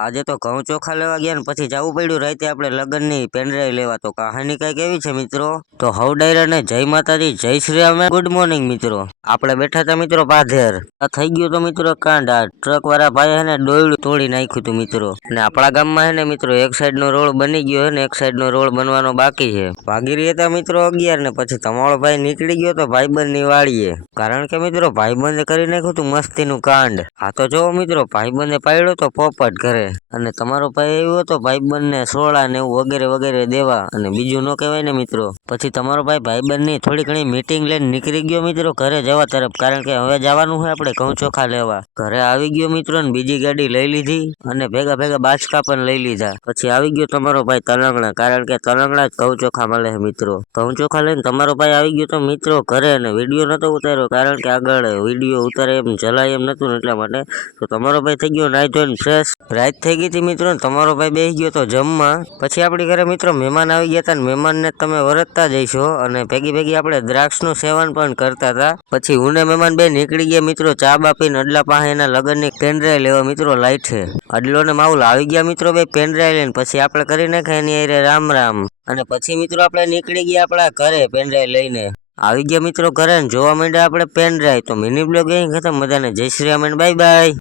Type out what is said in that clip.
આજે તો ઘઉં ચોખા લેવા ગયા ને પછી જવું પડ્યું રાતે આપણે લગ્નની પેનડ્રાઈવ લેવા. તો કહાની કઈક એવી છે મિત્રો. તો હવડાયરા ને જય માતાજી, જય શ્રી રામ, ગુડ મોર્નિંગ મિત્રો. આપણે બેઠા હતા મિત્રો પાધેર. આ થઈ ગયું તો મિત્રો કાંડ. આ ટ્રક વાળા ભાઈ હે ને ડોયડું તોડી નાખ્યું હતું મિત્રો. અને આપણા ગામમાં હે ને મિત્રો એક સાઈડ નો રોડ બની ગયો હે ને એક સાઈડ નો રોડ બનવાનો બાકી છે. ભાગી રહ્યા હતા મિત્રો 11 ને પછી તમારો ભાઈ નીકળી ગયો તો ભાઈબંધ ની વાડીએ. કારણ કે મિત્રો ભાઈબંધે કરી નાખ્યું હતું મસ્તીનું કાંડ. આ તો જોવો મિત્રો ભાઈબંધે પાડ્યો તો પોપટ ઘરે. અને તમારો ભાઈ આવ્યો હતો ભાઈબંધ ને સોળા ને એવું વગેરે વગેરે દેવા. અને બીજું ન કહેવાય ને મિત્રો. પછી તમારો ભાઈ ભાઈબંધ ની થોડી ઘણી મીટિંગ લઈને નીકળી ગયો મિત્રો ઘરે જવા તરફ. કારણ કે હવે જવાનું હોય આપણે ઘઉં ચોખા લેવા. ઘરે આવી ગયો મિત્રો ને બીજી ગાડી લઈ લીધી અને ભેગા ભેગા બાચકા પણ લઈ લીધા. પછી આવી ગયો તમારો ભાઈ તલંગણા. કારણ કે તલંગણા જ ઘઉં ચોખા મળે મિત્રો. ઘઉં ચોખા લઈને તમારો ભાઈ આવી ગયો તો મિત્રો ઘરે. અને વિડીયો નતો ઉતાર્યો કારણ કે આગળ વિડીયો ઉતારે એમ જલાય એમ નતું એટલા માટે. તો તમારો ભાઈ થઈ ગયો નાઈ ધોઈને ફ્રેશ. રાત થઈ ગઈ હતી મિત્રો. તમારો ભાઈ બેસી ગયો તો જમવા. પછી આપણી ઘરે મિત્રો મહેમાન આવી ગયા હતા ને મહેમાનને તમે વરતતા જઈશો. અને ભેગી ભેગી આપણે દ્રાક્ષ નું સેવન પણ કરતા હતા. પછી હું ને મહેમાન બે નીકળી ગયા મિત્રો ચા બાપીને અડલા પાસે એના લગ્નની પેનડ્રાઈવ લેવા મિત્રો લાઈટ છે. અડલો ને માઉલ આવી ગયા મિત્રો બે પેનડ્રાઈવ લઈને. પછી આપણે કરી નાખ્યા એની અરે રામ રામ. અને પછી મિત્રો આપણે નીકળી ગયા આપણા ઘરે પેનડ્રાઈવ લઈને. આવી ગયા મિત્રો ઘરે ને જોવા માંડ્યા આપણે પેનડ્રાઈવ. તો મિની બ્લોગ અહીં ખતમ. બધાને જય શ્રી રામ, બાય બાય.